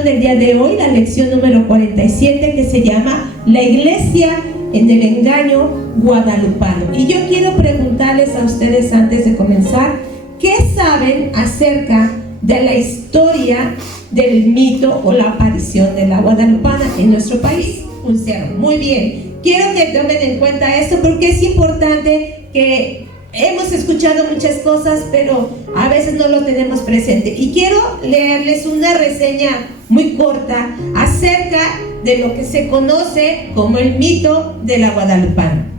lección del día de hoy, la lección número 47, que se llama La Iglesia en el engaño guadalupano. Y yo quiero preguntarles a ustedes antes de comenzar, ¿qué saben acerca de la historia del mito o la aparición de la guadalupana en nuestro país? Un cero. Muy bien. Quiero que tomen en cuenta esto porque es importante. Que hemos escuchado muchas cosas, pero a veces no lo tenemos presente. Y quiero leerles una reseña muy corta acerca de lo que se conoce como el mito de la guadalupana.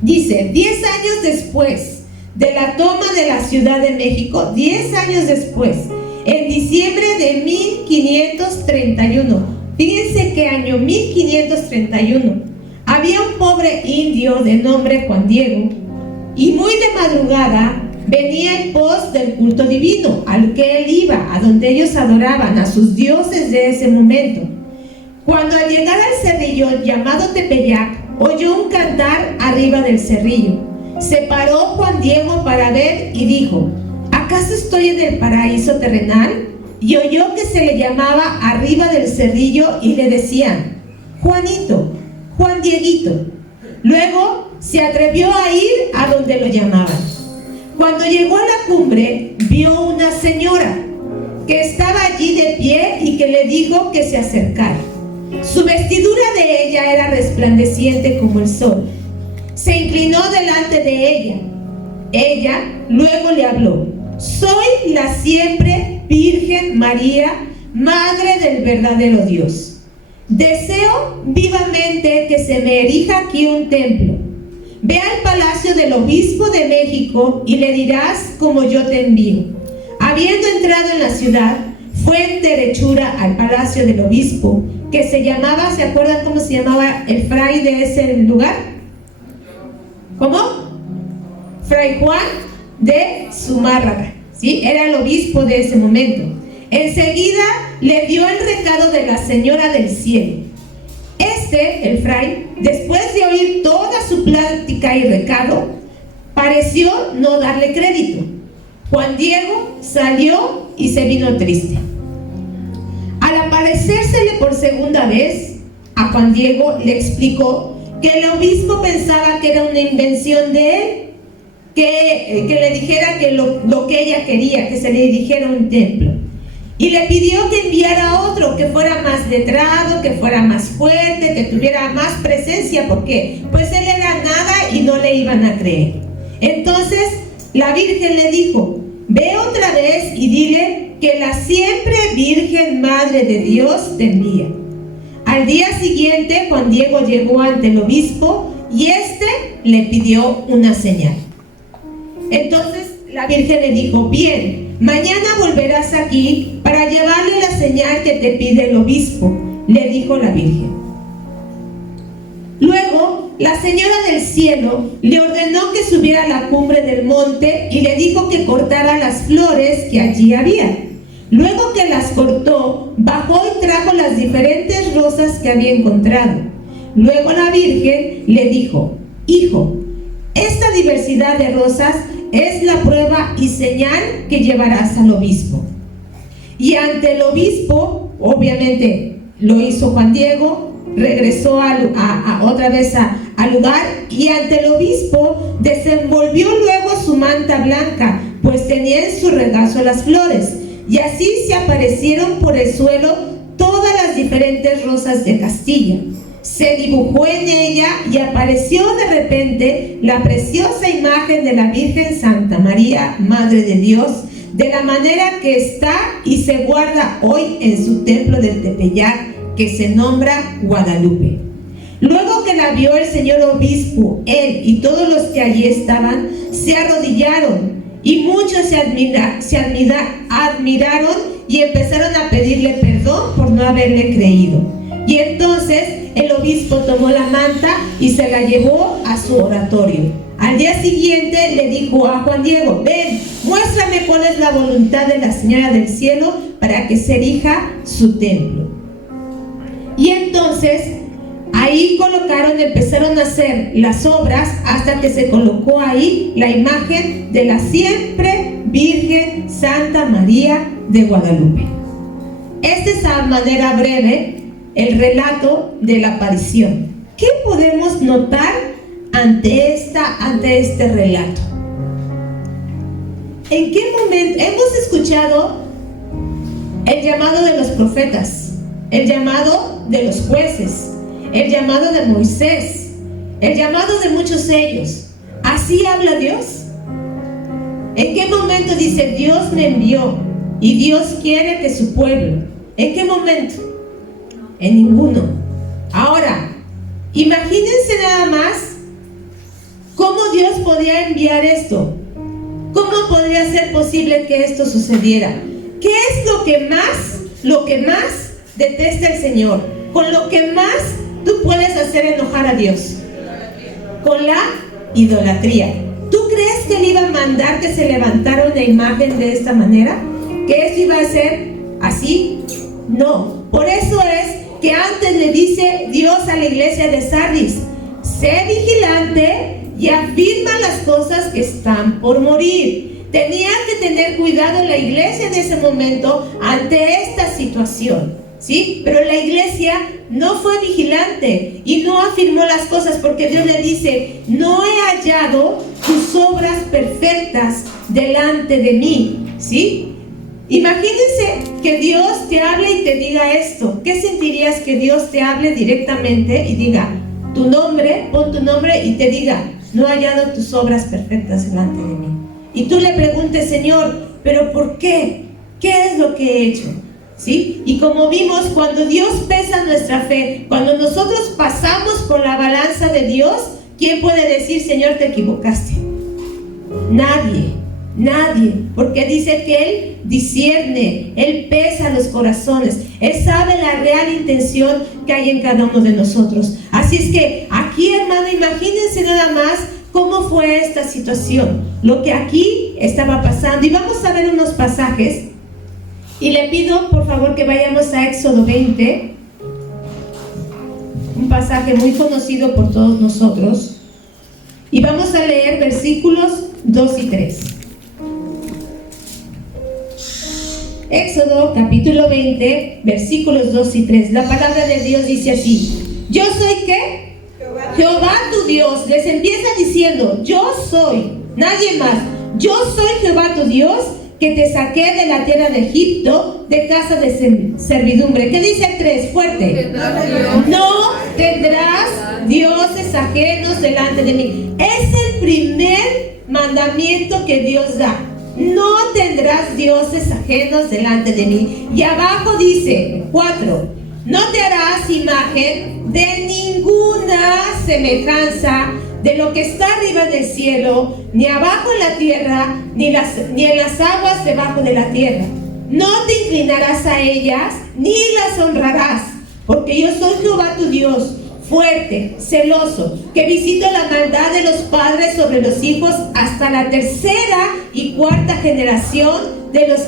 Dice: 10 años después de la toma de la Ciudad de México, 10 años después, en diciembre de 1531, fíjense qué año, 1531, había un pobre indio de nombre Juan Diego, y muy de madrugada venía en pos del culto divino al que él iba, a donde ellos adoraban a sus dioses de ese momento. Cuando al llegar al cerrillo llamado Tepeyac, oyó un cantar arriba del cerrillo. Se paró Juan Diego para ver y dijo: ¿acaso estoy en el paraíso terrenal? Y oyó que se le llamaba arriba del cerrillo y le decían: Juanito, Juan Dieguito. Luego se atrevió a ir a donde lo llamaban. Cuando llegó a la cumbre, vio una señora que estaba allí de pie y que le dijo que se acercara. Su vestidura de ella era resplandeciente como el sol. Se inclinó delante de ella. Ella luego le habló: soy la siempre Virgen María, Madre del verdadero Dios. Deseo vivamente que se me erija aquí un templo. Ve al palacio del obispo de México y le dirás como yo te envío. Habiendo entrado en la ciudad, fue en derechura al palacio del obispo, que se llamaba, ¿se acuerdan cómo se llamaba el fray de ese lugar? ¿Cómo? Fray Juan de Zumárraga, ¿sí? Era el obispo de ese momento. Enseguida le dio el recado de la Señora del Cielo. El fray, después de oír toda su plática y recado, pareció no darle crédito. Juan Diego salió y se vino triste. Al aparecérsele por segunda vez, a Juan Diego le explicó que el obispo pensaba que era una invención de él, que le dijera que lo que ella quería, que se le dirigiera un templo. Y le pidió que enviara a otro, que fuera más letrado, que fuera más fuerte, que tuviera más presencia, porque pues él era nada y no le iban a creer. Entonces la Virgen le dijo: ve otra vez y dile que la siempre Virgen Madre de Dios te envía. Al día siguiente Juan Diego llegó ante el obispo y le pidió una señal. Entonces la Virgen le dijo: bien, mañana volverás aquí para llevarle la señal que te pide el obispo, le dijo la Virgen. Luego, la Señora del Cielo le ordenó que subiera a la cumbre del monte y le dijo que cortara las flores que allí había. Luego que las cortó, bajó y trajo las diferentes rosas que había encontrado. Luego la Virgen le dijo: hijo, esta diversidad de rosas es la prueba y señal que llevarás al obispo. Y ante el obispo, obviamente lo hizo Juan Diego, regresó otra vez al lugar, y ante el obispo desenvolvió luego su manta blanca, pues tenía en su regazo las flores, y así se aparecieron por el suelo todas las diferentes rosas de Castilla. Se dibujó en ella y apareció de repente la preciosa imagen de la Virgen Santa María, Madre de Dios, de la manera que está y se guarda hoy en su templo del Tepeyac, que se nombra Guadalupe. Luego que la vio el señor obispo, él y todos los que allí estaban, se arrodillaron, y muchos se admiraron y empezaron a pedirle perdón por no haberle creído. Y entonces el obispo tomó la manta y se la llevó a su oratorio. Al día siguiente le dijo a Juan Diego: ven, muéstrame cuál es la voluntad de la Señora del Cielo para que se erija su templo. Y entonces ahí empezaron a hacer las obras hasta que se colocó ahí la imagen de la siempre Virgen Santa María de Guadalupe. Esta es a manera breve el relato de la aparición. ¿Qué podemos notar ante este relato? ¿En qué momento hemos escuchado el llamado de los profetas, el llamado de los jueces, el llamado de Moisés, el llamado de muchos ellos? ¿Así habla Dios? ¿En qué momento dice Dios me envió y Dios quiere que su pueblo? ¿En qué momento? En ninguno. Ahora, imagínense nada más cómo Dios podía enviar esto. ¿Cómo podría ser posible que esto sucediera? ¿Qué es lo que más detesta el Señor? Con lo que más tú puedes hacer enojar a Dios. Con la idolatría. ¿Tú crees que Él iba a mandar que se levantara una imagen de esta manera? ¿Que esto iba a ser así? No. Por eso es que antes le dice Dios a la iglesia de Sardis: sé vigilante y afirma las cosas que están por morir. Tenía que tener cuidado la iglesia en ese momento ante esta situación, ¿sí? Pero la iglesia no fue vigilante y no afirmó las cosas, porque Dios le dice: no he hallado tus obras perfectas delante de mí, ¿sí? Imagínense que Dios te hable y te diga esto. ¿Qué sentirías que Dios te hable directamente y diga tu nombre, pon tu nombre y te diga: no he hallado tus obras perfectas delante de mí? Y tú le preguntes: Señor, ¿pero por qué? ¿Qué es lo que he hecho? ¿Sí? Y como vimos, cuando Dios pesa nuestra fe, cuando nosotros pasamos por la balanza de Dios, ¿quién puede decir: Señor, te equivocaste? Nadie, porque dice que Él discierne, Él pesa los corazones, Él sabe la real intención que hay en cada uno de nosotros. Así es que aquí, hermano, imagínense nada más cómo fue esta situación, lo que aquí estaba pasando. Y vamos a ver unos pasajes, y le pido por favor que vayamos a Éxodo 20, un pasaje muy conocido por todos nosotros, y vamos a leer versículos 2 y 3. Éxodo capítulo 20, versículos 2 y 3. La palabra de Dios dice así: yo soy ¿qué? Jehová tu Dios. Les empieza diciendo: yo soy, nadie más. Yo soy Jehová tu Dios, que te saqué de la tierra de Egipto, de casa de servidumbre. ¿Qué dice el 3? Fuerte. No tendrás dioses ajenos delante de mí. Es el primer mandamiento que Dios da: no tendrás dioses ajenos delante de mí. Y abajo dice 4: no te harás imagen de ninguna semejanza de lo que está arriba del cielo, ni abajo en la tierra, ni en las aguas debajo de la tierra. No te inclinarás a ellas, ni las honrarás, porque yo soy Jehová tu Dios, fuerte, celoso, que visito la maldad de los padres sobre los hijos hasta la tercera y cuarta generación de los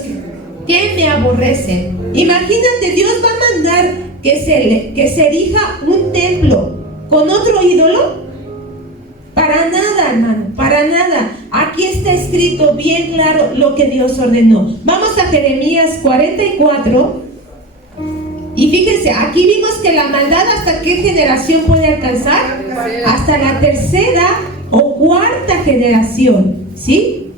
que me aborrecen. Imagínate, Dios va a mandar que se erija un templo con otro ídolo. Para nada, hermano, para nada. Aquí está escrito bien claro lo que Dios ordenó. Vamos a Jeremías 44. Y fíjense, aquí vimos que la maldad, ¿hasta qué generación puede alcanzar? Hasta la tercera o cuarta generación, ¿sí?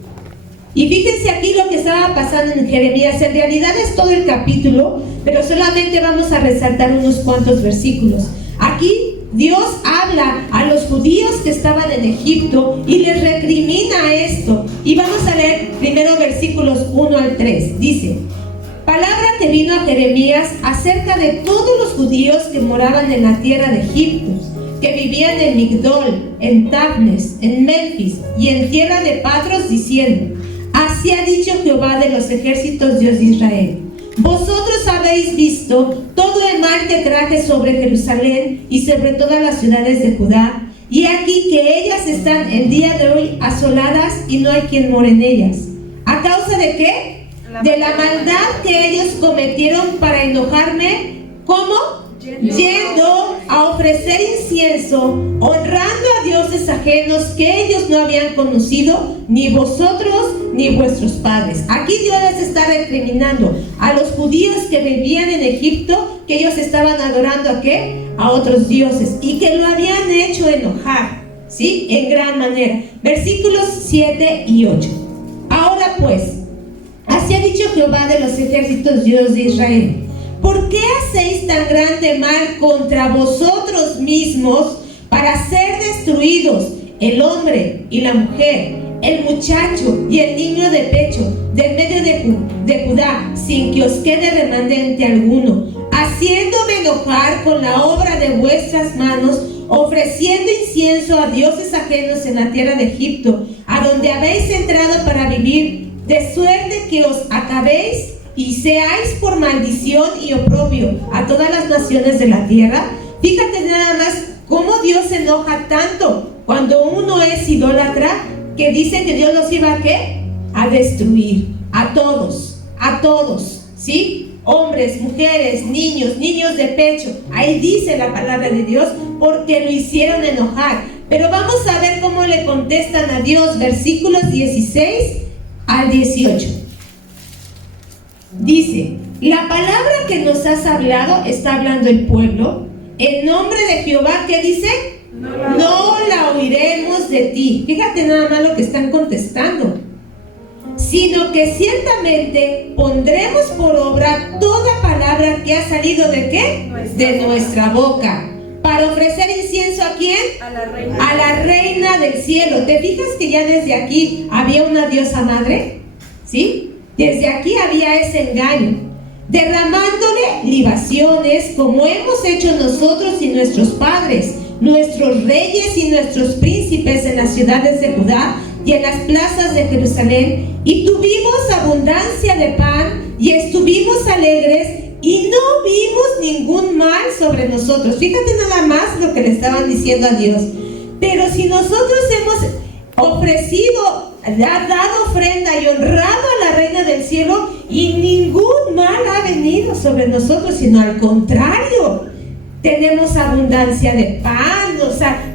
Y fíjense aquí lo que estaba pasando en Jeremías. En realidad es todo el capítulo, pero solamente vamos a resaltar unos cuantos versículos. Aquí Dios habla a los judíos que estaban en Egipto y les recrimina esto. Y vamos a leer primero versículos 1 al 3. Dice: palabra que vino a Jeremías acerca de todos los judíos que moraban en la tierra de Egipto, que vivían en Migdol, en Tabnes, en Memphis y en tierra de Patros, diciendo: así ha dicho Jehová de los ejércitos, Dios de Israel: vosotros habéis visto todo el mal que traje sobre Jerusalén y sobre todas las ciudades de Judá, y aquí que ellas están el día de hoy asoladas y no hay quien more en ellas. ¿A causa de qué? De la maldad que ellos cometieron para enojarme. ¿Cómo? yendo a ofrecer incienso, honrando a dioses ajenos que ellos no habían conocido, ni vosotros ni vuestros padres. Aquí Dios les está recriminando a los judíos que vivían en Egipto, que ellos estaban adorando ¿a qué? A otros dioses, y que lo habían hecho enojar, ¿sí? En gran manera. Versículos 7 y 8. Ahora pues, así ha dicho Jehová de los ejércitos, Dios de Israel: ¿por qué hacéis tan grande mal contra vosotros mismos para ser destruidos el hombre y la mujer, el muchacho y el niño de pecho, del medio de Judá, sin que os quede remanente alguno, haciéndome enojar con la obra de vuestras manos, ofreciendo incienso a dioses ajenos en la tierra de Egipto, a donde habéis entrado para vivir, de suerte que os acabéis y seáis por maldición y oprobio a todas las naciones de la tierra? Fíjate nada más cómo Dios se enoja tanto cuando uno es idólatra, que dice que Dios los iba ¿a qué? A destruir a todos, ¿sí? Hombres, mujeres, niños de pecho. Ahí dice la palabra de Dios, porque lo hicieron enojar. Pero vamos a ver cómo le contestan a Dios, versículos 16 al 18. Dice: la palabra que nos has hablado, está hablando el pueblo, en nombre de Jehová, ¿qué dice? No la oiremos de ti. Fíjate nada más lo que están contestando. Sino que ciertamente pondremos por obra toda palabra que ha salido ¿de qué? De nuestra boca, para ofrecer incienso ¿a quién? A la reina del cielo. ¿Te fijas que ya desde aquí había una diosa madre? ¿Sí? Desde aquí había ese engaño, derramándole libaciones, como hemos hecho nosotros y nuestros padres, nuestros reyes y nuestros príncipes en las ciudades de Judá y en las plazas de Jerusalén, y tuvimos abundancia de pan y estuvimos alegres y no vimos ningún mal sobre nosotros. Fíjate nada más lo que le estaban diciendo a Dios. Pero si nosotros hemos ofrecido, dado ofrenda y honrado a la reina del cielo, y ningún mal ha venido sobre nosotros, sino al contrario, tenemos abundancia de pan,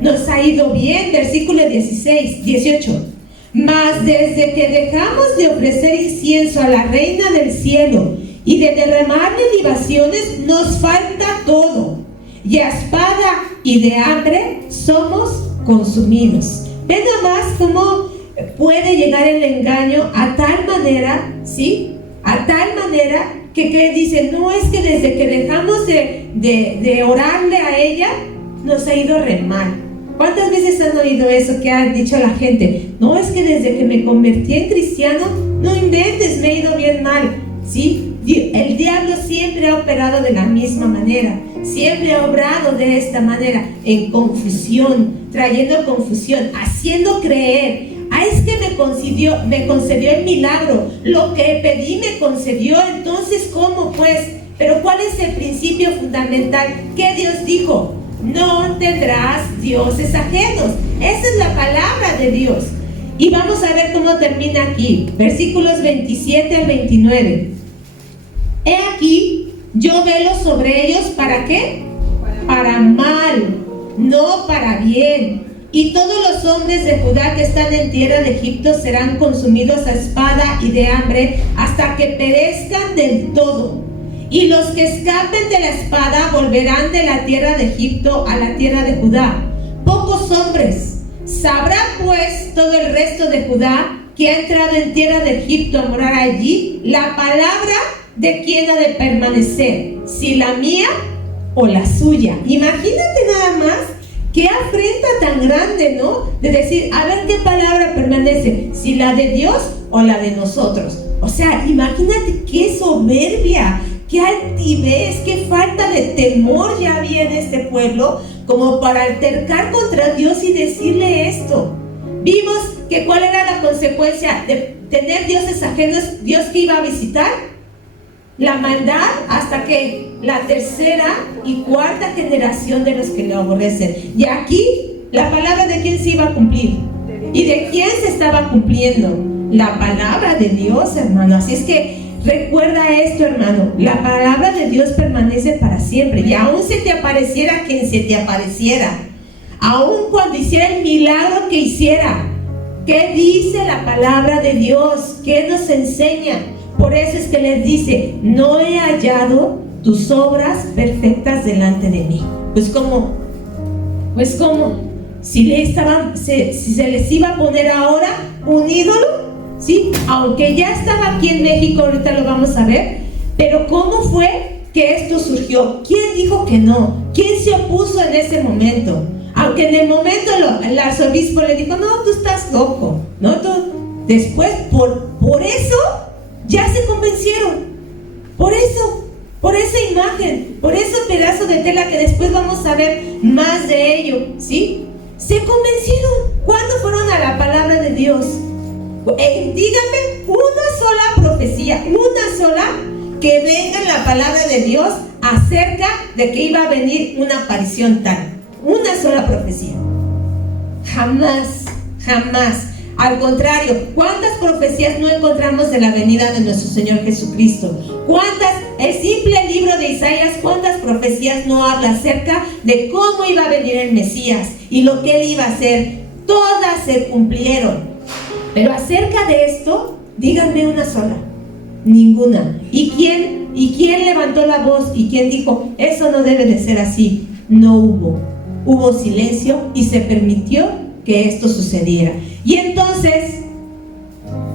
nos ha ido bien. Versículo 18. Mas desde que dejamos de ofrecer incienso a la reina del cielo y de derramarle libaciones, nos falta todo, y a espada y de hambre somos consumidos. Ven nada más cómo puede llegar el engaño a tal manera, ¿sí? A tal manera que dice, no, es que desde que dejamos de orarle a ella, nos ha ido re mal. ¿Cuántas veces han oído eso que ha dicho la gente? No, es que desde que me convertí en cristiano, no inventes, me he ido bien mal, ¿sí? El diablo siempre ha operado de la misma manera, siempre ha obrado de esta manera, en confusión, trayendo confusión, haciendo creer: es que me concedió el milagro, lo que pedí me concedió, entonces ¿cómo pues? Pero ¿cuál es el principio fundamental? ¿Qué Dios dijo? No tendrás dioses ajenos. Esa es la palabra de Dios. Y vamos a ver cómo termina aquí, versículos 27 al 29. He aquí, yo velo sobre ellos, ¿para qué? Para mal, no para bien. Y todos los hombres de Judá que están en tierra de Egipto serán consumidos a espada y de hambre hasta que perezcan del todo. Y los que escapen de la espada volverán de la tierra de Egipto a la tierra de Judá, pocos hombres. Sabrá pues todo el resto de Judá que ha entrado en tierra de Egipto a morar allí, la palabra de quién ha de permanecer, si la mía o la suya. Imagínate nada más qué afrenta tan grande, ¿no? De decir, a ver qué palabra permanece, si la de Dios o la de nosotros. O sea, imagínate qué soberbia, qué altivez, qué falta de temor ya había en este pueblo, como para altercar contra Dios y decirle esto. Vimos que cuál era la consecuencia de tener dioses ajenos. Dios que iba a visitar la maldad hasta que la tercera y cuarta generación de los que le aborrecen. Y aquí la palabra de quién se iba a cumplir y de quién se estaba cumpliendo, la palabra de Dios, hermano. Así es que Recuerda esto, hermano, la palabra de Dios permanece para siempre. Y aún se te apareciera quien se te apareciera, aún cuando hiciera el milagro que hiciera, ¿qué dice la palabra de Dios? ¿Qué nos enseña? Por eso es que les dice: no he hallado tus obras perfectas delante de mí. Pues ¿cómo? Si se les iba a poner ahora un ídolo, ¿sí? Aunque ya estaba aquí en México, ahorita lo vamos a ver, pero ¿cómo fue que esto surgió? ¿Quién dijo que no? ¿Quién se opuso en ese momento? Aunque en el momento el arzobispo le dijo: no, tú estás loco, ¿no? Después, por eso, ya se convencieron. Por esa imagen, por ese pedazo de tela que después vamos a ver más de ello, ¿sí? Se convencieron. ¿Cuándo fueron a la palabra de Dios? Díganme una sola profecía, una sola, que venga en la palabra de Dios acerca de que iba a venir una aparición tal. Una sola profecía. Jamás. Al contrario, ¿cuántas profecías no encontramos de la venida de nuestro Señor Jesucristo? ¿Cuántas? El simple libro de Isaías, ¿cuántas profecías no habla acerca de cómo iba a venir el Mesías y lo que él iba a hacer? Todas se cumplieron. Pero acerca de esto, díganme una sola. Ninguna. ¿Y quién levantó la voz y quién dijo: eso no debe de ser así? No hubo. Hubo silencio y se permitió que esto sucediera. Y entonces,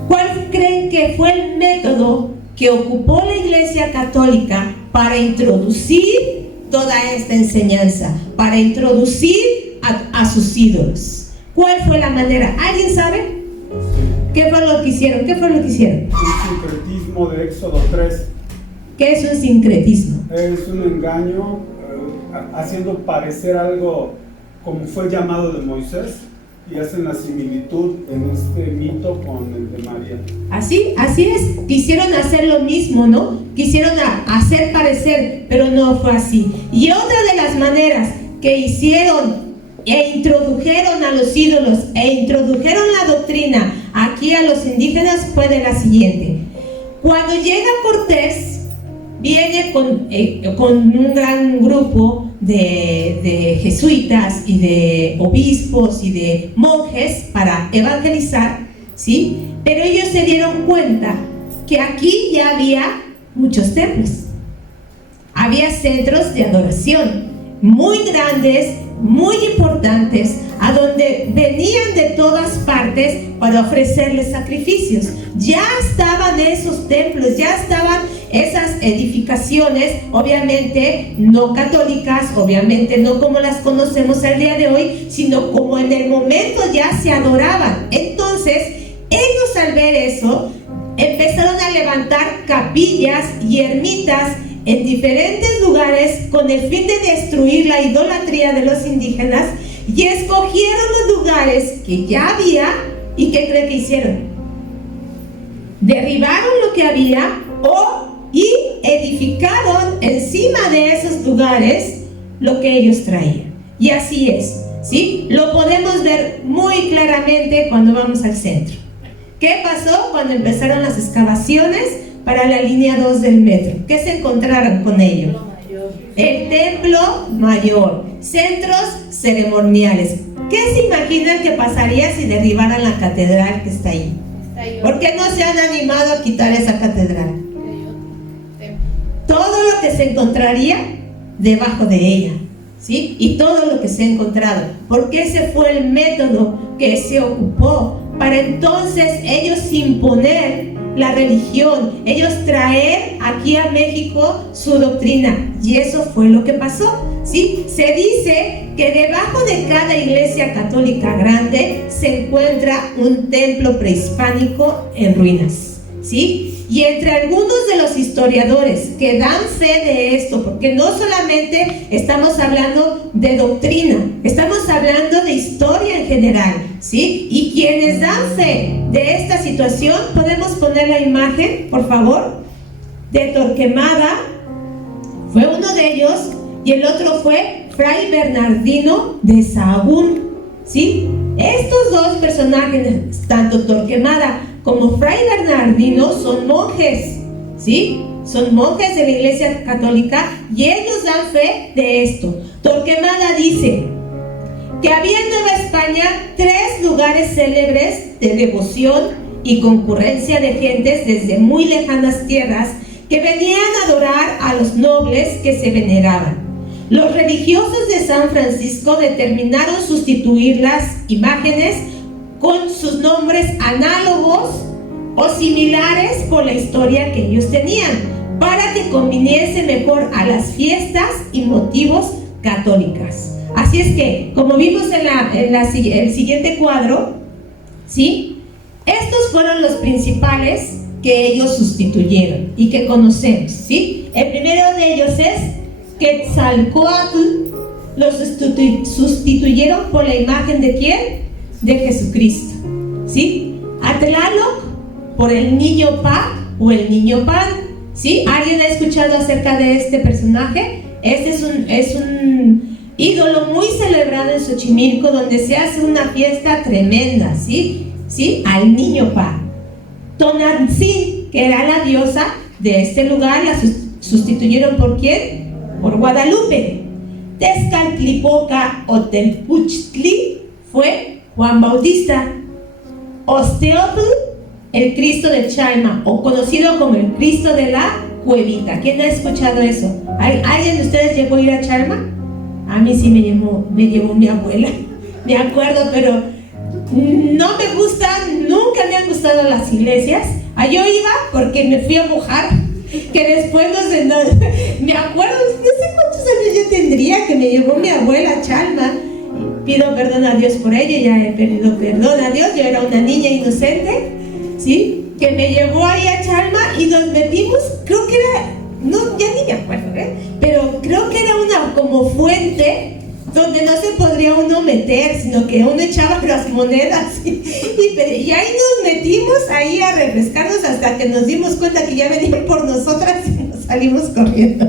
¿cuál creen que fue el método que ocupó la Iglesia Católica para introducir toda esta enseñanza, para introducir a sus ídolos? ¿Cuál fue la manera? ¿Alguien sabe? ¿Qué fue lo que hicieron? Un sincretismo de Éxodo 3. ¿Qué es un sincretismo? Es un engaño, haciendo parecer algo como fue el llamado de Moisés, y hacen la similitud en este mito con el de María. Así es. Quisieron hacer lo mismo, ¿no? Quisieron hacer parecer, pero no fue así. Y otra de las maneras que hicieron e introdujeron a los ídolos e introdujeron la doctrina aquí a los indígenas fue de la siguiente: cuando llega Cortés, viene con un gran grupo de jesuitas y de obispos y de monjes para evangelizar, ¿sí? Pero ellos se dieron cuenta que aquí ya había muchos templos, había centros de adoración muy grandes, muy importantes, a donde venían de todas partes para ofrecerles sacrificios. Ya estaban esos templos, ya estaban esas edificaciones, obviamente no católicas, obviamente no como las conocemos al día de hoy, sino como en el momento ya se adoraban. Entonces, ellos al ver eso, empezaron a levantar capillas y ermitas en diferentes lugares con el fin de destruir la idolatría de los indígenas, y escogieron los lugares que ya había. ¿Y qué creen que hicieron? Derribaron lo que había y edificaron encima de esos lugares lo que ellos traían. Y así es, ¿sí? Lo podemos ver muy claramente cuando vamos al centro. ¿Qué pasó cuando empezaron las excavaciones para la línea 2 del metro? ¿Qué se encontraron con ello? El templo mayor, centros ceremoniales. ¿Qué se imaginan que pasaría si derribaran la catedral que está ahí? ¿Por qué no se han animado a quitar esa catedral? Todo lo que se encontraría debajo de ella, ¿sí? Y todo lo que se ha encontrado, porque ese fue el método que se ocupó para entonces ellos imponer la religión, ellos traer aquí a México su doctrina. Y eso fue lo que pasó, ¿sí? Se dice que debajo de cada iglesia católica grande se encuentra un templo prehispánico en ruinas, ¿sí? Y entre algunos de los historiadores que dan fe de esto, porque no solamente estamos hablando de doctrina, estamos hablando de historia en general, ¿sí? Y quienes dan fe de esta situación, podemos poner la imagen, por favor, de Torquemada, fue uno de ellos, y el otro fue Fray Bernardino de Sahagún, ¿sí? Estos dos personajes, tanto Torquemada como Fray Bernardino, son monjes, ¿sí? Son monjes de la Iglesia Católica y ellos dan fe de esto. Torquemada dice que había en Nueva España 3 lugares célebres de devoción y concurrencia de gentes desde muy lejanas tierras que venían a adorar a los nobles que se veneraban. Los religiosos de San Francisco determinaron sustituir las imágenes con sus nombres análogos o similares por la historia que ellos tenían, para que conviniese mejor a las fiestas y motivos católicas. Así es que, como vimos en el siguiente cuadro, ¿sí? Estos fueron los principales que ellos sustituyeron y que conocemos, ¿sí? El primero de ellos es Quetzalcóatl. Los sustituyeron por la imagen ¿de quién? De Jesucristo, ¿sí? A Tlaloc por el niño Pa o el niño Pan, ¿sí? ¿Alguien ha escuchado acerca de este personaje? Este es un ídolo muy celebrado en Xochimilco, donde se hace una fiesta tremenda, ¿sí? ¿Sí? Al niño Pa. Tonantzin, que era la diosa de este lugar, la sustituyeron ¿por quién? Por Guadalupe. Tezcatlipoca o Telpuchtli fue Juan Bautista. Osteotl, el Cristo de Chalma, o conocido como el Cristo de la Cuevita. ¿Quién ha escuchado eso? ¿Alguien de ustedes llegó a ir a Chalma? A mí sí me llevó mi abuela, me acuerdo, pero no me gustan, nunca me han gustado las iglesias. Yo iba porque me fui a mojar, que después me acuerdo, no sé cuántos años yo tendría que me llevó mi abuela a Chalma. Pido perdón a Dios por ello, ya he pedido perdón a Dios, yo era una niña inocente, ¿sí? Que me llevó ahí a Chalma y nos metimos, creo que era, no, ya ni me acuerdo, pero creo que era una como fuente donde no se podría uno meter, sino que uno echaba las monedas y ahí nos metimos ahí a refrescarnos hasta que nos dimos cuenta que ya venían por nosotras y nos salimos corriendo.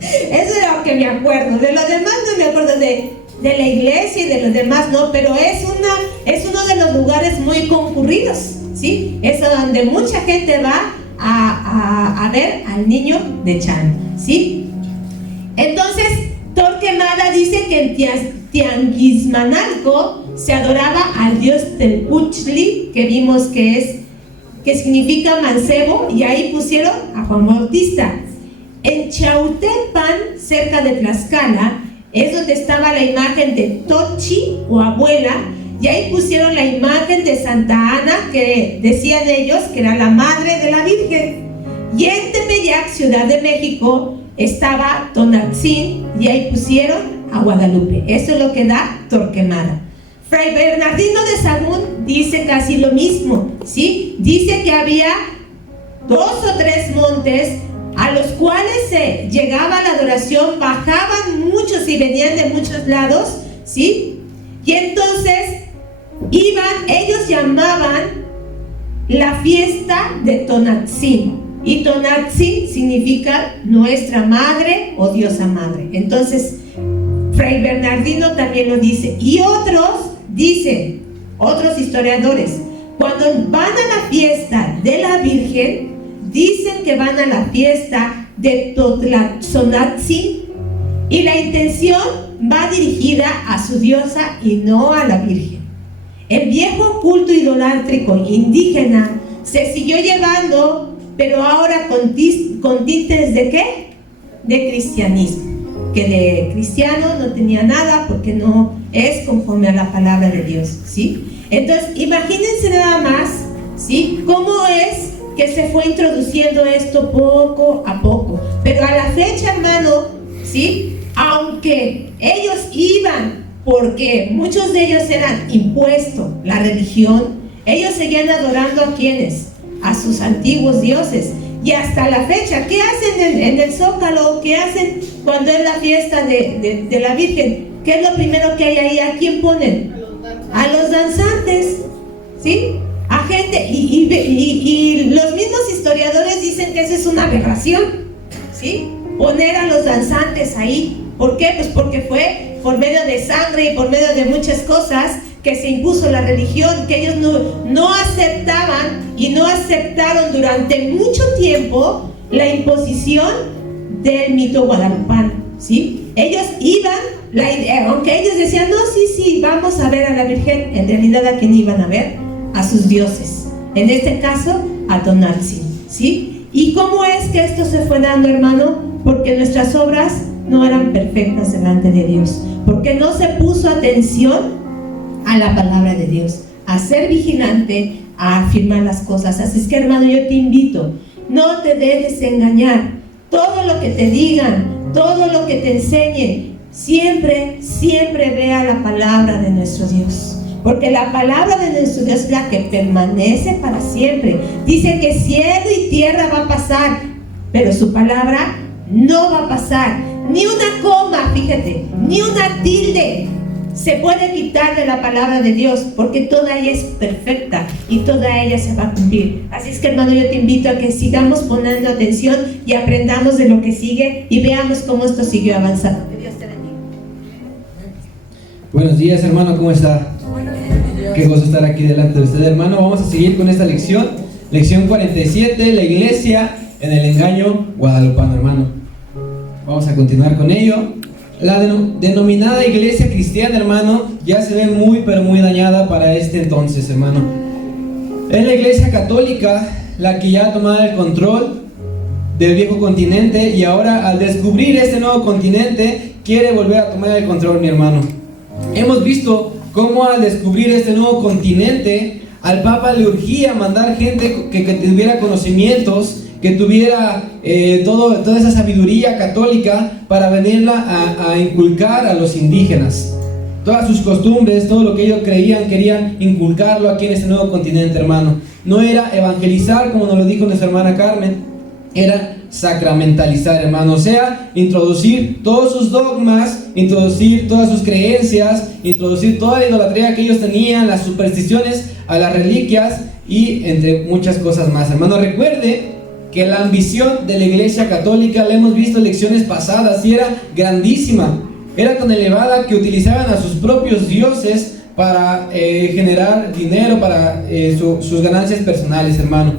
Eso es lo que me acuerdo. De lo demás no me acuerdo, de la iglesia y de los demás no, pero es uno de los lugares muy concurridos, ¿sí? Es donde mucha gente va a ver al niño de Chalma, ¿sí? Entonces Torquemada dice que en Tianguismanalco se adoraba al dios Telpuchtli, que vimos que significa mancebo, y ahí pusieron a Juan Bautista. En Chautempan, cerca de Tlaxcala, es donde estaba la imagen de Tochi o abuela, y ahí pusieron la imagen de Santa Ana, que decían ellos que era la madre de la Virgen. Y en Tepeyac, Ciudad de México, estaba Tonantzin, y ahí pusieron a Guadalupe. Eso es lo que da Torquemada. Fray Bernardino de Sahagún dice casi lo mismo, ¿sí? Dice que había 2 o 3 montes a los cuales se llegaba la adoración, bajaban muchos y venían de muchos lados, ¿sí? Y entonces ellos llamaban la fiesta de Tonantzin. Y Tonantzin significa nuestra madre o diosa madre. Entonces, Fray Bernardino también lo dice. Y otros dicen, otros historiadores, cuando van a la fiesta de la Virgen, dicen que van a la fiesta de Totlatzonantzin y la intención va dirigida a su diosa y no a la Virgen. El viejo culto idolátrico indígena se siguió llevando, pero ahora con tintes ¿de qué? De cristianismo, que de cristiano no tenía nada porque no es conforme a la palabra de Dios, ¿sí? Entonces, imagínense nada más, ¿sí? Cómo es que se fue introduciendo esto poco a poco. Pero a la fecha, hermano, ¿sí? Aunque ellos iban, porque muchos de ellos eran impuesto, la religión, ellos seguían adorando a quienes, a sus antiguos dioses. Y hasta la fecha, ¿qué hacen en el Zócalo? ¿Qué hacen cuando es la fiesta de la Virgen? ¿Qué es lo primero que hay ahí? ¿A quién ponen? A los danzantes, ¿sí? A gente, y los mismos historiadores dicen que esa es una aberración, ¿sí? Poner a los danzantes ahí. ¿Por qué? Pues porque fue por medio de sangre y por medio de muchas cosas que se impuso la religión, que ellos no aceptaban y no aceptaron durante mucho tiempo la imposición del mito guadalupano, ¿sí? Ellos iban, aunque ellos decían, no, sí, vamos a ver a la Virgen, en realidad a quien iban a ver, a sus dioses, en este caso a Tonaltzin, ¿sí? ¿Y cómo es que esto se fue dando, hermano? Porque nuestras obras no eran perfectas delante de Dios, porque no se puso atención a la palabra de Dios, a ser vigilante, a afirmar las cosas. Así es que, hermano, yo te invito, no te dejes engañar. Todo lo que te digan, todo lo que te enseñen, siempre vea la palabra de nuestro Dios, porque la palabra de nuestro Dios es la que permanece para siempre. Dice que cielo y tierra va a pasar, pero su palabra no va a pasar. Ni una coma, fíjate, ni una tilde se puede quitar de la palabra de Dios, porque toda ella es perfecta y toda ella se va a cumplir. Así es que, hermano, yo te invito a que sigamos poniendo atención y aprendamos de lo que sigue y veamos cómo esto siguió avanzando. Que Dios te bendiga. Buenos días, hermano, ¿cómo está? Qué gozo estar aquí delante de usted, hermano. Vamos a seguir con esta lección, lección 47, la iglesia en el engaño guadalupano, hermano. Vamos a continuar con ello. La denominada iglesia cristiana, hermano, ya se ve muy, pero muy dañada para este entonces, hermano. Es la iglesia católica la que ya ha tomado el control del viejo continente, y ahora, al descubrir este nuevo continente, quiere volver a tomar el control, mi hermano. Hemos visto cómo al descubrir este nuevo continente, al Papa le urgía mandar gente que tuviera conocimientos, que tuviera toda esa sabiduría católica para venirla a inculcar a los indígenas. Todas sus costumbres, todo lo que ellos querían inculcarlo aquí en este nuevo continente, hermano. No era evangelizar, como nos lo dijo nuestra hermana Carmen, era sacramentalizar, hermano. O sea, introducir todos sus dogmas, introducir todas sus creencias, introducir toda la idolatría que ellos tenían, las supersticiones, a las reliquias y entre muchas cosas más, hermano. Recuerde que la ambición de la iglesia católica, la hemos visto en lecciones pasadas, y era grandísima, era tan elevada que utilizaban a sus propios dioses para generar dinero para sus ganancias personales, hermano.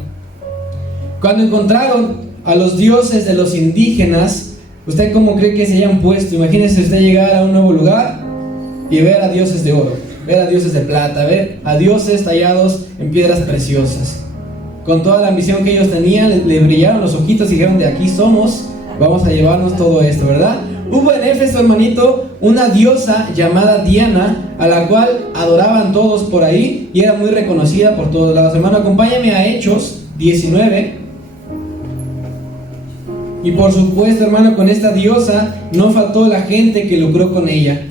Cuando encontraron a los dioses de los indígenas, ¿usted cómo cree que se hayan puesto? Imagínese usted llegar a un nuevo lugar y ver a dioses de oro, ver a dioses de plata, ver a dioses tallados en piedras preciosas. Con toda la ambición que ellos tenían, le brillaron los ojitos y dijeron: de aquí somos, vamos a llevarnos todo esto, ¿verdad? Hubo en Éfeso, hermanito, una diosa llamada Diana, a la cual adoraban todos por ahí y era muy reconocida por todos lados. Hermano, acompáñame a Hechos 19. Y por supuesto, hermano, con esta diosa no faltó la gente que lucró con ella.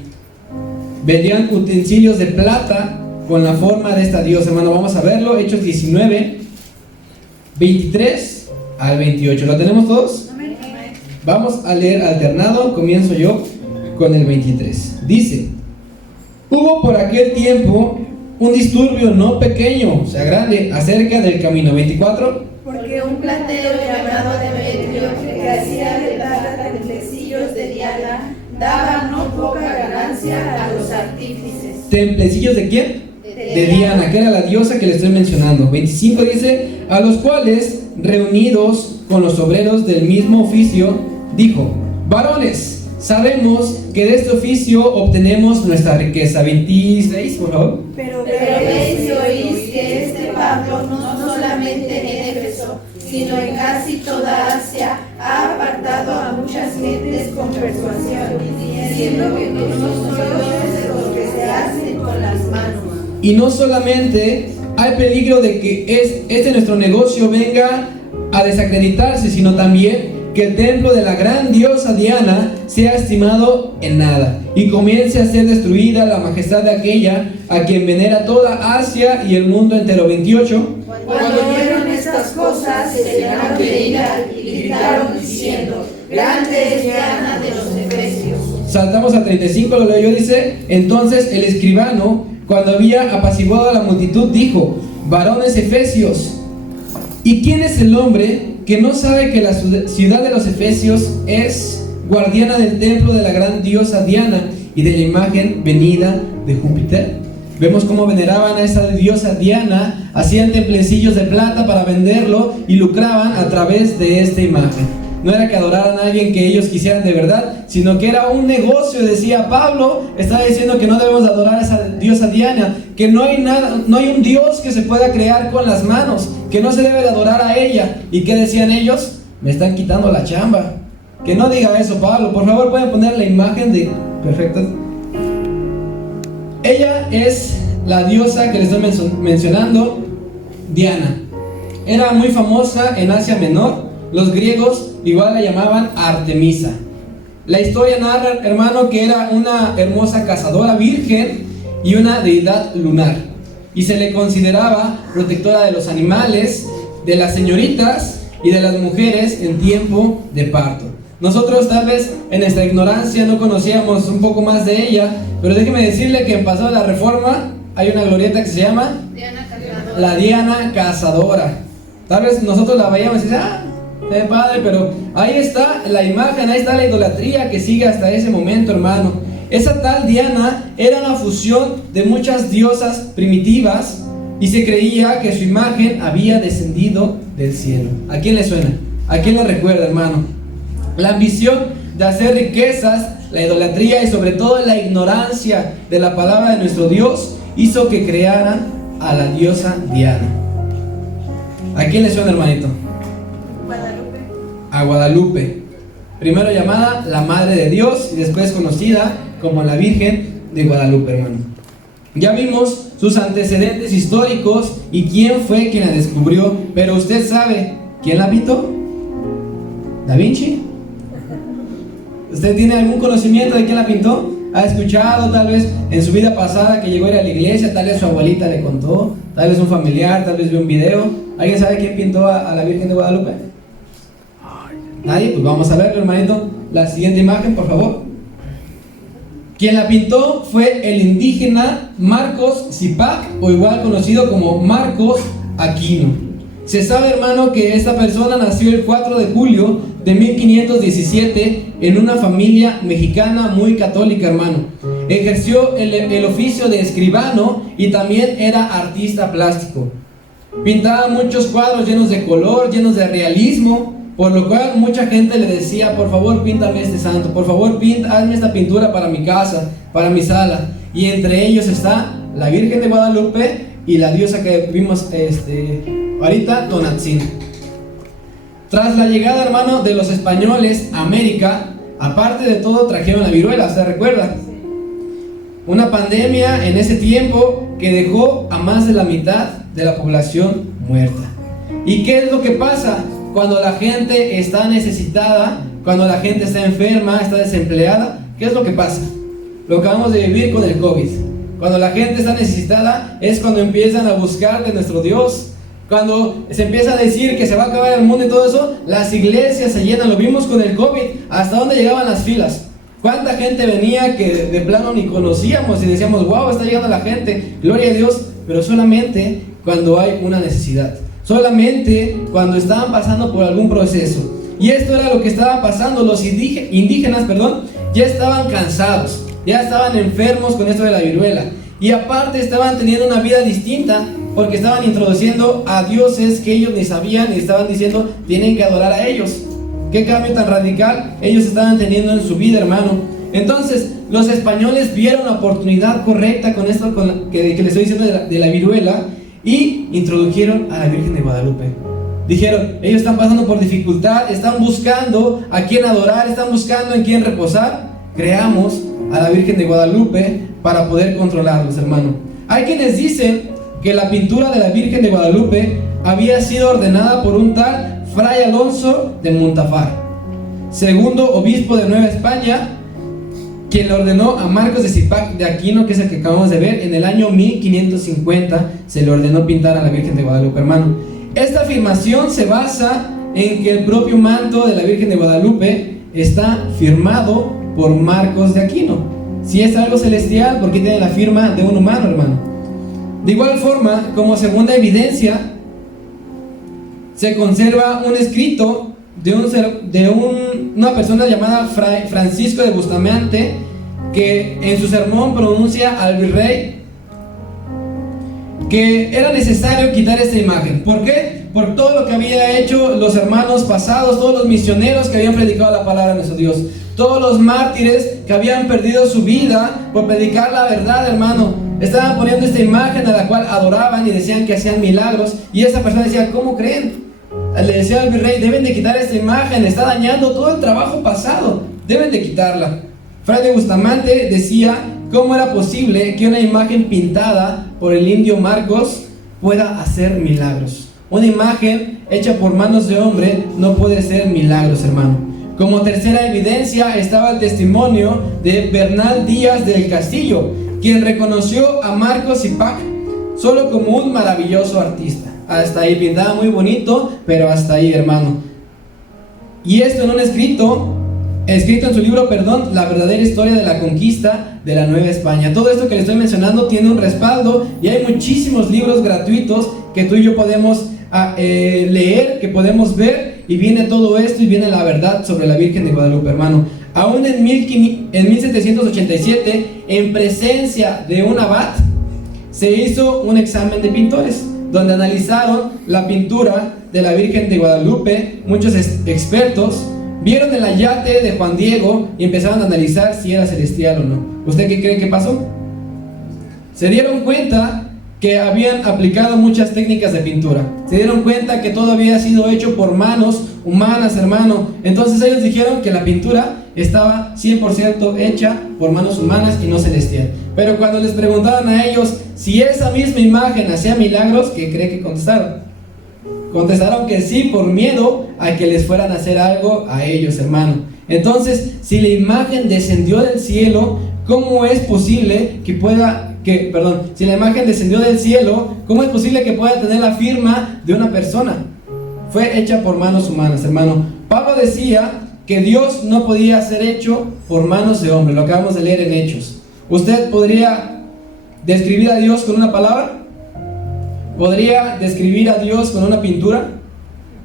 Vendían utensilios de plata con la forma de esta diosa, hermano. Vamos a verlo, Hechos 19, 23 al 28. ¿Lo tenemos todos? Vamos a leer alternado. Comienzo yo con el 23. Dice: hubo por aquel tiempo un disturbio no pequeño, o sea grande, acerca del camino. 24. Porque un platero llamado Demetrio, que hacía de plata templecillos de Diana, daba no poca ganancia a los artífices. ¿Templecillos de quién? De Diana, que era la diosa que le estoy mencionando. 25 dice: a los cuales, reunidos con los obreros del mismo oficio, dijo: varones, sabemos que de este oficio obtenemos nuestra riqueza. 26, por favor. Pero veis y oís que este Pablo no solamente en Éfeso, sino en casi toda Asia, ha apartado a muchas gentes con persuasión, diciendo que no son dioses los que se hacen con las manos. Y no solamente hay peligro de que este nuestro negocio venga a desacreditarse, sino también que el templo de la gran diosa Diana sea estimado en nada y comience a ser destruida la majestad de aquella a quien venera toda Asia y el mundo entero. 28. Cuando oyeron estas cosas, se llenaron de ira y gritaron diciendo: grande es Diana de los Efesios. Saltamos a 35, lo leo yo, dice: entonces el escribano, cuando había apaciguado a la multitud, dijo: varones efesios, ¿y quién es el hombre que no sabe que la ciudad de los Efesios es guardiana del templo de la gran diosa Diana y de la imagen venida de Júpiter? Vemos cómo veneraban a esa diosa Diana, hacían templecillos de plata para venderlo y lucraban a través de esta imagen. No era que adoraran a alguien que ellos quisieran de verdad, sino que era un negocio. Decía Pablo, estaba diciendo que no debemos adorar a esa diosa Diana, que no hay nada, no hay un dios que se pueda crear con las manos, que no se debe de adorar a ella. ¿Y qué decían ellos? Me están quitando la chamba. Que no diga eso Pablo. Por favor, pueden poner la imagen de... Perfecto. Ella es la diosa que les estoy mencionando, Diana. Era muy famosa en Asia Menor. Los griegos igual la llamaban Artemisa. La historia narra, hermano, que era una hermosa cazadora virgen y una deidad lunar, y se le consideraba protectora de los animales, de las señoritas y de las mujeres en tiempo de parto. Nosotros tal vez en nuestra ignorancia no conocíamos un poco más de ella, pero déjeme decirle que en Paso de la Reforma hay una glorieta que se llama la Diana Cazadora. Tal vez nosotros la veíamos y decíamos, padre, pero ahí está la imagen, ahí está la idolatría que sigue hasta ese momento, hermano. Esa tal Diana era una fusión de muchas diosas primitivas y se creía que su imagen había descendido del cielo. ¿A quién le suena? ¿A quién le recuerda, hermano? La ambición de hacer riquezas, la idolatría y sobre todo la ignorancia de la palabra de nuestro Dios hizo que crearan a la diosa Diana. ¿A quién le suena, hermanito? A Guadalupe, primero llamada la Madre de Dios y después conocida como la Virgen de Guadalupe, hermano. Ya vimos sus antecedentes históricos y quién fue quien la descubrió, pero usted sabe quién la pintó. ¿Da Vinci? ¿Usted tiene algún conocimiento de quién la pintó? ¿Ha escuchado tal vez en su vida pasada que llegó a ir a la iglesia? Tal vez su abuelita le contó, tal vez un familiar, tal vez vio un video. ¿Alguien sabe quién pintó a la Virgen de Guadalupe? ¿Nadie? Pues vamos a verlo, hermanito. La siguiente imagen, por favor. Quien la pintó fue el indígena Marcos Zipac, o igual conocido como Marcos Aquino. Se sabe, hermano, que esta persona nació el 4 de julio de 1517 en una familia mexicana muy católica, hermano. Ejerció el oficio de escribano y también era artista plástico. Pintaba muchos cuadros llenos de color, llenos de realismo, por lo cual mucha gente le decía, por favor píntame este santo, por favor hazme esta pintura para mi casa, para mi sala. Y entre ellos está la Virgen de Guadalupe y la diosa que vimos ahorita, Tonantzin. Tras la llegada, hermano, de los españoles a América, aparte de todo trajeron la viruela, ¿se recuerda? Una pandemia en ese tiempo que dejó a más de la mitad de la población muerta. ¿Y qué es lo que pasa? Cuando la gente está necesitada, cuando la gente está enferma, está desempleada, ¿qué es lo que pasa? Lo que acabamos de vivir con el COVID. Cuando la gente está necesitada es cuando empiezan a buscar de nuestro Dios. Cuando se empieza a decir que se va a acabar el mundo y todo eso, las iglesias se llenan. Lo vimos con el COVID. ¿Hasta dónde llegaban las filas? ¿Cuánta gente venía que de plano ni conocíamos y decíamos, wow, está llegando la gente, gloria a Dios? Pero solamente cuando hay una necesidad. Solamente cuando estaban pasando por algún proceso. Y esto era lo que estaba pasando. Los indígenas, ya estaban cansados, ya estaban enfermos con esto de la viruela. Y aparte estaban teniendo una vida distinta, porque estaban introduciendo a dioses que ellos ni sabían y estaban diciendo, tienen que adorar a ellos. ¿Qué cambio tan radical ellos estaban teniendo en su vida, hermano? Entonces, los españoles vieron la oportunidad correcta con esto que les estoy diciendo de la viruela, y introdujeron a la Virgen de Guadalupe. Dijeron, ellos están pasando por dificultad, están buscando a quién adorar, están buscando en quién reposar. Creamos a la Virgen de Guadalupe para poder controlarlos, hermano. Hay quienes dicen que la pintura de la Virgen de Guadalupe había sido ordenada por un tal Fray Alonso de Muntafar, segundo obispo de Nueva España, quien le ordenó a Marcos de Zipac de Aquino, que es el que acabamos de ver, en el año 1550 se le ordenó pintar a la Virgen de Guadalupe, hermano. Esta afirmación se basa en que el propio manto de la Virgen de Guadalupe está firmado por Marcos de Aquino. Si es algo celestial, ¿por qué tiene la firma de un humano, hermano? De igual forma, como segunda evidencia, se conserva un escrito de una persona llamada Francisco de Bustamante, que en su sermón pronuncia al virrey que era necesario quitar esta imagen. ¿Por qué? Por todo lo que había hecho los hermanos pasados, todos los misioneros que habían predicado la palabra de nuestro Dios, todos los mártires que habían perdido su vida por predicar la verdad, hermano. Estaban poniendo esta imagen a la cual adoraban y decían que hacían milagros, y esa persona decía, ¿cómo creen? Le decía al virrey, deben de quitar esta imagen, está dañando todo el trabajo pasado, deben de quitarla. Fray de Bustamante decía, ¿cómo era posible que una imagen pintada por el indio Marcos pueda hacer milagros? Una imagen hecha por manos de hombre no puede hacer milagros, hermano. Como tercera evidencia estaba el testimonio de Bernal Díaz del Castillo, quien reconoció a Marcos Zipac solo como un maravilloso artista. Hasta ahí, pintaba muy bonito, pero hasta ahí, hermano. Y esto en un escrito en su libro, La verdadera historia de la conquista de la Nueva España. Todo esto que le estoy mencionando tiene un respaldo, y hay muchísimos libros gratuitos que tú y yo podemos leer, que podemos ver, y viene todo esto y viene la verdad sobre la Virgen de Guadalupe, hermano. Aún en 1787, en presencia de un abad, se hizo un examen de pintores, donde analizaron la pintura de la Virgen de Guadalupe. Muchos expertos vieron el ayate de Juan Diego y empezaron a analizar si era celestial o no. ¿Usted qué cree que pasó? Se dieron cuenta que habían aplicado muchas técnicas de pintura. Se dieron cuenta que todo había sido hecho por manos humanas, hermano. Entonces ellos dijeron que la pintura estaba 100% hecha por manos humanas y no celestial. Pero cuando les preguntaban a ellos si esa misma imagen hacía milagros, ¿qué cree que contestaron? Contestaron que sí, por miedo a que les fueran a hacer algo a ellos, hermano. Entonces, si la imagen descendió del cielo, ¿cómo es posible que si la imagen descendió del cielo, ¿cómo es posible que pueda tener la firma de una persona? Fue hecha por manos humanas, hermano. Pablo decía que Dios no podía ser hecho por manos de hombre. Lo acabamos de leer en Hechos. ¿Usted podría describir a Dios con una palabra? ¿Podría describir a Dios con una pintura?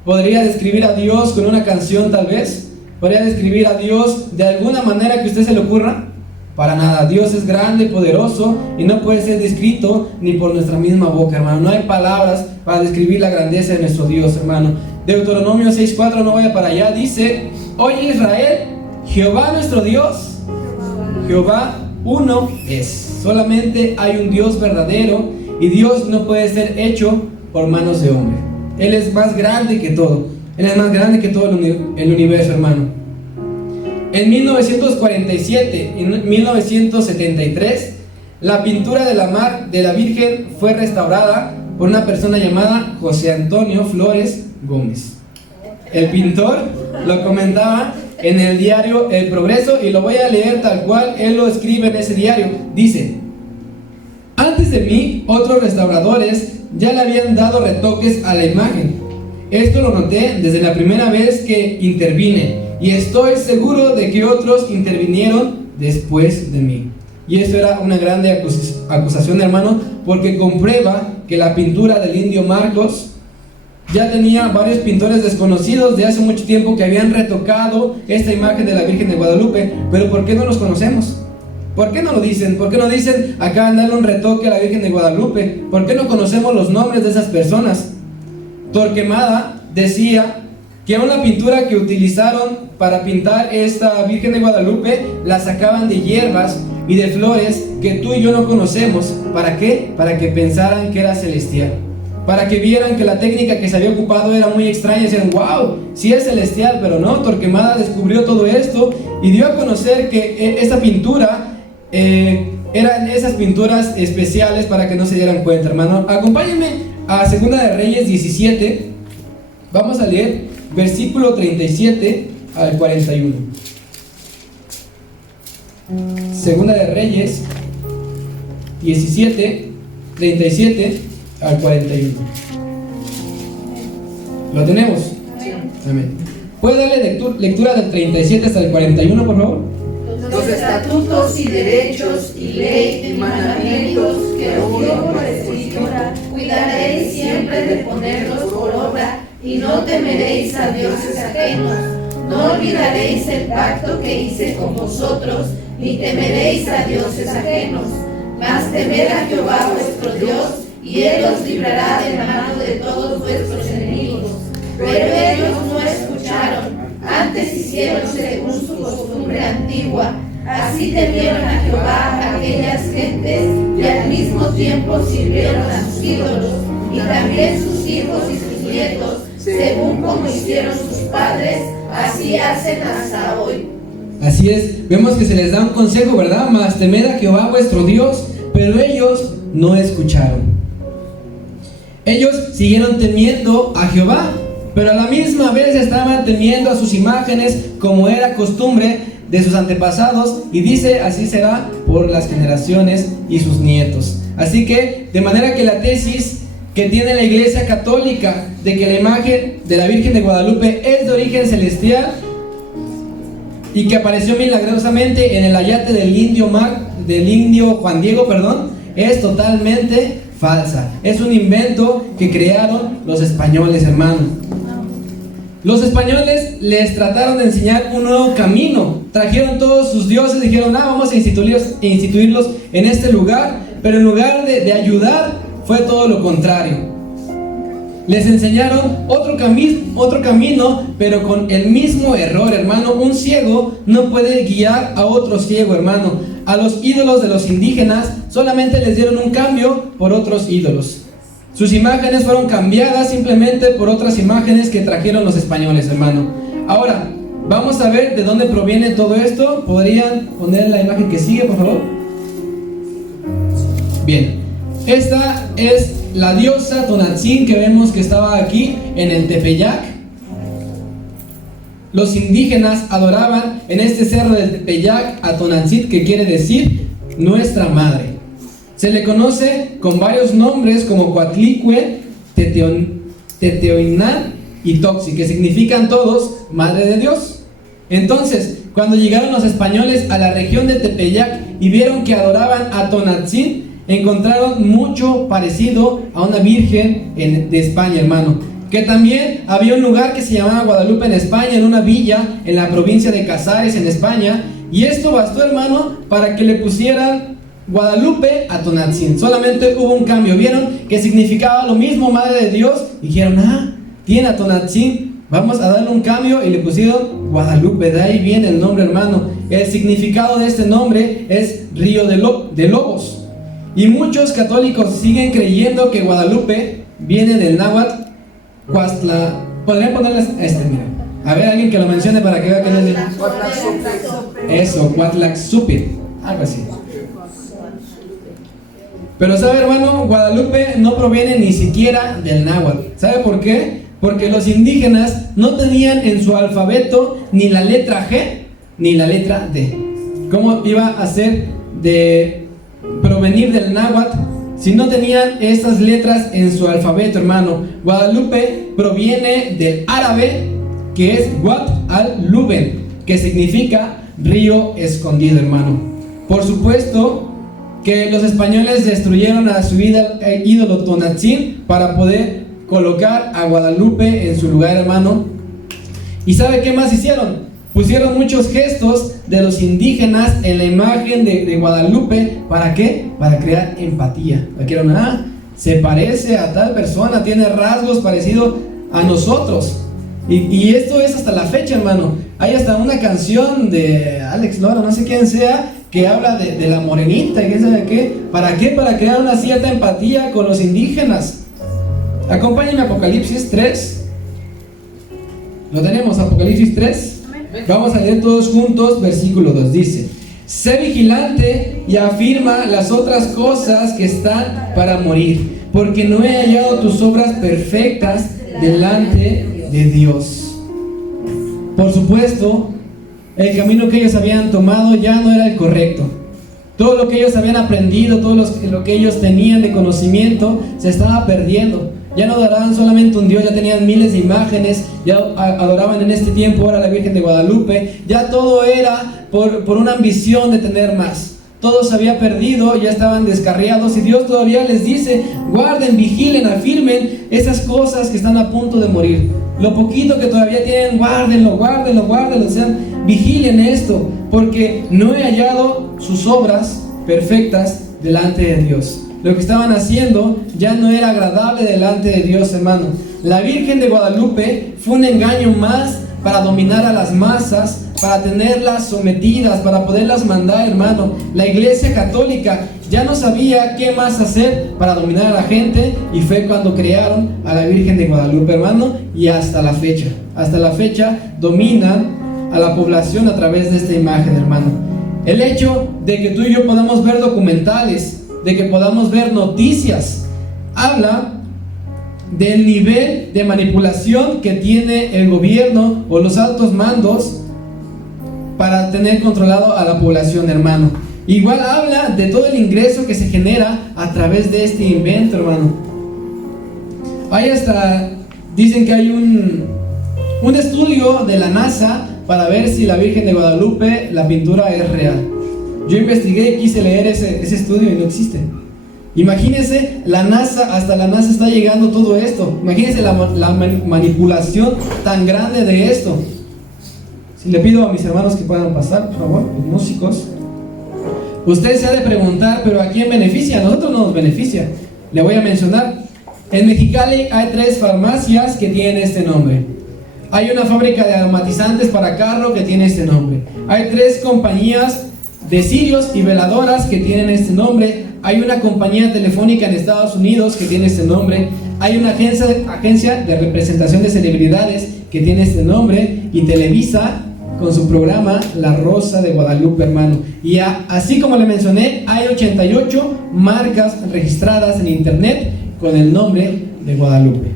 ¿Podría describir a Dios con una canción tal vez? ¿Podría describir a Dios de alguna manera que a usted se le ocurra? Para nada. Dios es grande, poderoso, y no puede ser descrito ni por nuestra misma boca, hermano. No hay palabras para describir la grandeza de nuestro Dios, hermano. Deuteronomio 6:4, no vaya para allá, dice: Oye Israel, Jehová nuestro Dios, Jehová uno es. Solamente hay un Dios verdadero, y Dios no puede ser hecho por manos de hombre. Él es más grande que todo. Él es más grande que todo el universo, hermano. En 1947 y 1973, la pintura de la Virgen fue restaurada por una persona llamada José Antonio Flores Gómez. El pintor lo comentaba en el diario El Progreso, y lo voy a leer tal cual él lo escribe en ese diario. Dice: antes de mí, otros restauradores ya le habían dado retoques a la imagen. Esto lo noté desde la primera vez que intervine, y estoy seguro de que otros intervinieron después de mí. Y esto era una grande acusación, hermano, porque comprueba que la pintura del indio Marcos ya tenía varios pintores desconocidos de hace mucho tiempo que habían retocado esta imagen de la Virgen de Guadalupe. Pero ¿por qué no los conocemos? ¿Por qué no lo dicen? ¿Por qué no dicen acaban de darle un retoque a la Virgen de Guadalupe? ¿Por qué no conocemos los nombres de esas personas? Torquemada decía que una pintura que utilizaron para pintar esta Virgen de Guadalupe la sacaban de hierbas y de flores que tú y yo no conocemos. ¿Para qué? Para que pensaran que era celestial, para que vieran que la técnica que se había ocupado era muy extraña y decían: wow, sí es celestial. Pero no, Torquemada descubrió todo esto y dio a conocer que esta pintura eran esas pinturas especiales para que no se dieran cuenta, hermano. Acompáñenme a Segunda de Reyes 17. Vamos a leer versículo 37 al 41. Segunda de Reyes 17, 37 al 41. ¿Lo tenemos? Amén. ¿Puede darle lectura del 37 hasta el 41, por favor? Los estatutos y derechos y ley y mandamientos que os dio por escritura, cuidaréis siempre de ponerlos por obra, y no temeréis a dioses ajenos. No olvidaréis el pacto que hice con vosotros, ni temeréis a dioses ajenos. Mas temed a Jehová vuestro Dios, y y Él los librará de la mano de todos vuestros enemigos. Pero ellos no escucharon, antes hicieron según su costumbre antigua. Así temieron a Jehová aquellas gentes y al mismo tiempo sirvieron a sus ídolos, y también sus hijos y sus nietos, según como hicieron sus padres, así hacen hasta hoy. Así es, vemos que se les da un consejo, ¿verdad? Mas temed a Jehová vuestro Dios, pero ellos no escucharon. Ellos siguieron temiendo a Jehová, pero a la misma vez estaban temiendo a sus imágenes, como era costumbre de sus antepasados, y dice: así será por las generaciones y sus nietos. Así que, de manera que la tesis que tiene la Iglesia Católica de que la imagen de la Virgen de Guadalupe es de origen celestial y que apareció milagrosamente en el ayate del indio Juan Diego, es totalmente falsa. Es un invento que crearon los españoles, hermano. Los españoles les trataron de enseñar un nuevo camino. Trajeron todos sus dioses, dijeron: vamos a instituirlos en este lugar. Pero en lugar de ayudar, fue todo lo contrario. Les enseñaron otro camino, pero con el mismo error, hermano. Un ciego no puede guiar a otro ciego, hermano. A los ídolos de los indígenas solamente les dieron un cambio por otros ídolos. Sus imágenes fueron cambiadas simplemente por otras imágenes que trajeron los españoles, hermano. Ahora, vamos a ver de dónde proviene todo esto. ¿Podrían poner la imagen que sigue, por favor? Bien, esta es la diosa Tonantzin que vemos que estaba aquí en el Tepeyac. Los indígenas adoraban en este cerro del Tepeyac a Tonantzin, que quiere decir nuestra madre. Se le conoce con varios nombres como Coatlicue, Teteoinán y Toxi, que significan todos Madre de Dios. Entonces, cuando llegaron los españoles a la región de Tepeyac y vieron que adoraban a Tonantzin, encontraron mucho parecido a una virgen de España, hermano. Que también había un lugar que se llamaba Guadalupe en España, en una villa en la provincia de Casares, en España. Y esto bastó, hermano, para que le pusieran Guadalupe a Tonantzin. Solamente hubo un cambio. Vieron que significaba lo mismo, Madre de Dios. Dijeron: tiene a Tonantzin, vamos a darle un cambio, y le pusieron Guadalupe. De ahí viene el nombre, hermano. El significado de este nombre es río de lobos. Y muchos católicos siguen creyendo que Guadalupe viene del náhuatl Cuastla. ¿Podrían ponerles mira? A ver, alguien que lo mencione para que vea que no es eso, Cuatlaxupit, algo así. Pero sabe, hermano, Guadalupe no proviene ni siquiera del náhuatl. ¿Sabe por qué? Porque los indígenas no tenían en su alfabeto ni la letra G ni la letra D. ¿Cómo iba a ser de provenir del náhuatl si no tenían estas letras en su alfabeto, hermano? Guadalupe proviene del árabe, que es Guat al-Luben, que significa río escondido, hermano. Por supuesto que los españoles destruyeron a su ídolo Tonantzin para poder colocar a Guadalupe en su lugar, hermano. ¿Y sabe qué más hicieron? Pusieron muchos gestos de los indígenas en la imagen de Guadalupe. ¿Para qué? Para crear empatía. Dijeron: se parece a tal persona, tiene rasgos parecidos a nosotros. Y esto es hasta la fecha, hermano. Hay hasta una canción de Alex Lora, no sé quién sea, que habla de la morenita y qué sabe qué. ¿Para qué? Para crear una cierta empatía con los indígenas. Acompáñenme a Apocalipsis 3. Lo tenemos, Apocalipsis 3. Vamos a leer todos juntos, versículo 2. Dice: sé vigilante y afirma las otras cosas que están para morir, porque no he hallado tus obras perfectas delante de Dios. Por supuesto, el camino que ellos habían tomado ya no era el correcto. Todo lo que ellos habían aprendido, todo lo que ellos tenían de conocimiento, se estaba perdiendo. Ya no adoraban solamente un Dios, ya tenían miles de imágenes, ya adoraban en este tiempo ahora a la Virgen de Guadalupe. Ya todo era por una ambición de tener más. Todo se había perdido, ya estaban descarriados, y Dios todavía les dice: guarden, vigilen, afirmen esas cosas que están a punto de morir. Lo poquito que todavía tienen, guárdenlo, o sea, vigilen esto, porque no he hallado sus obras perfectas delante de Dios. lo que estaban haciendo ya no era agradable delante de Dios, hermano. La Virgen de Guadalupe fue un engaño más para dominar a las masas, para tenerlas sometidas, para poderlas mandar, hermano. La Iglesia Católica ya no sabía qué más hacer para dominar a la gente, y fue cuando crearon a la Virgen de Guadalupe, hermano, y hasta la fecha dominan a la población a través de esta imagen, hermano. El hecho de que tú y yo podamos ver documentales, de que podamos ver noticias, habla del nivel de manipulación que tiene el gobierno o los altos mandos para tener controlado a la población, hermano. Igual habla de todo el ingreso que se genera a través de este invento, hermano. Hay hasta, dicen que hay un estudio de la NASA para ver si la Virgen de Guadalupe, la pintura es real. Yo investigué y quise leer ese estudio y no existe. Imagínense, hasta la NASA está llegando todo esto. Imagínense la manipulación tan grande de esto. Si le pido a mis hermanos que puedan pasar, por favor, los músicos. Usted se ha de preguntar, ¿pero a quién beneficia? A nosotros no nos beneficia. Le voy a mencionar. En Mexicali hay 3 farmacias que tienen este nombre. Hay una fábrica de aromatizantes para carro que tiene este nombre. Hay 3 compañías de cirios y veladoras que tienen este nombre. Hay una compañía telefónica en Estados Unidos que tiene este nombre. Hay una agencia de representación de celebridades que tiene este nombre. Y Televisa con su programa La Rosa de Guadalupe, hermano. Y así como le mencioné, hay 88 marcas registradas en internet con el nombre de Guadalupe.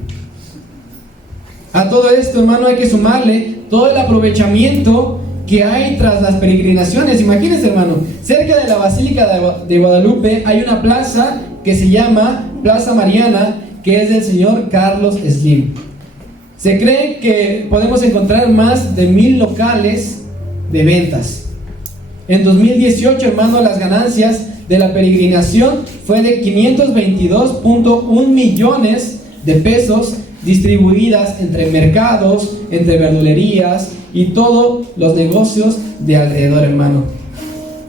A todo esto, hermano, hay que sumarle todo el aprovechamiento que hay tras las peregrinaciones. Imagínense, hermano, cerca de la Basílica de Guadalupe hay una plaza que se llama Plaza Mariana, que es del señor Carlos Slim. Se cree que podemos encontrar más de 1000 locales de ventas. En 2018, hermano, las ganancias de la peregrinación fue de 522.1 millones de pesos, distribuidas entre mercados, entre verdulerías y todos los negocios de alrededor, hermano.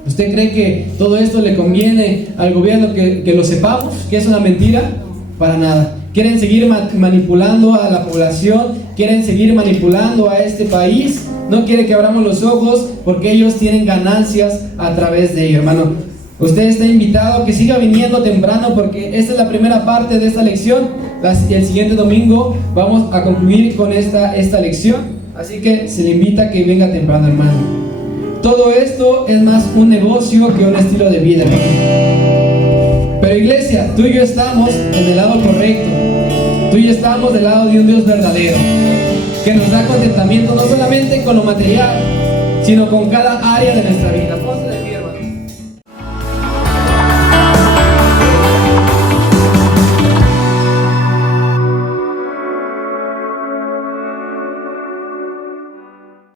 ¿Usted cree que todo esto le conviene al gobierno que lo sepamos, que es una mentira? Para nada. Quieren seguir manipulando a la población, quieren seguir manipulando a este país, no quieren que abramos los ojos porque ellos tienen ganancias a través de ello, hermano. Usted está invitado a que siga viniendo temprano, porque esta es la primera parte de esta lección. El siguiente domingo vamos a concluir con esta lección. Así que se le invita a que venga temprano, hermano. Todo esto es más un negocio que un estilo de vida, hermano. Pero iglesia, tú y yo estamos en el lado correcto. Tú y yo estamos del lado de un Dios verdadero, que nos da contentamiento no solamente con lo material, sino con cada área de nuestra vida.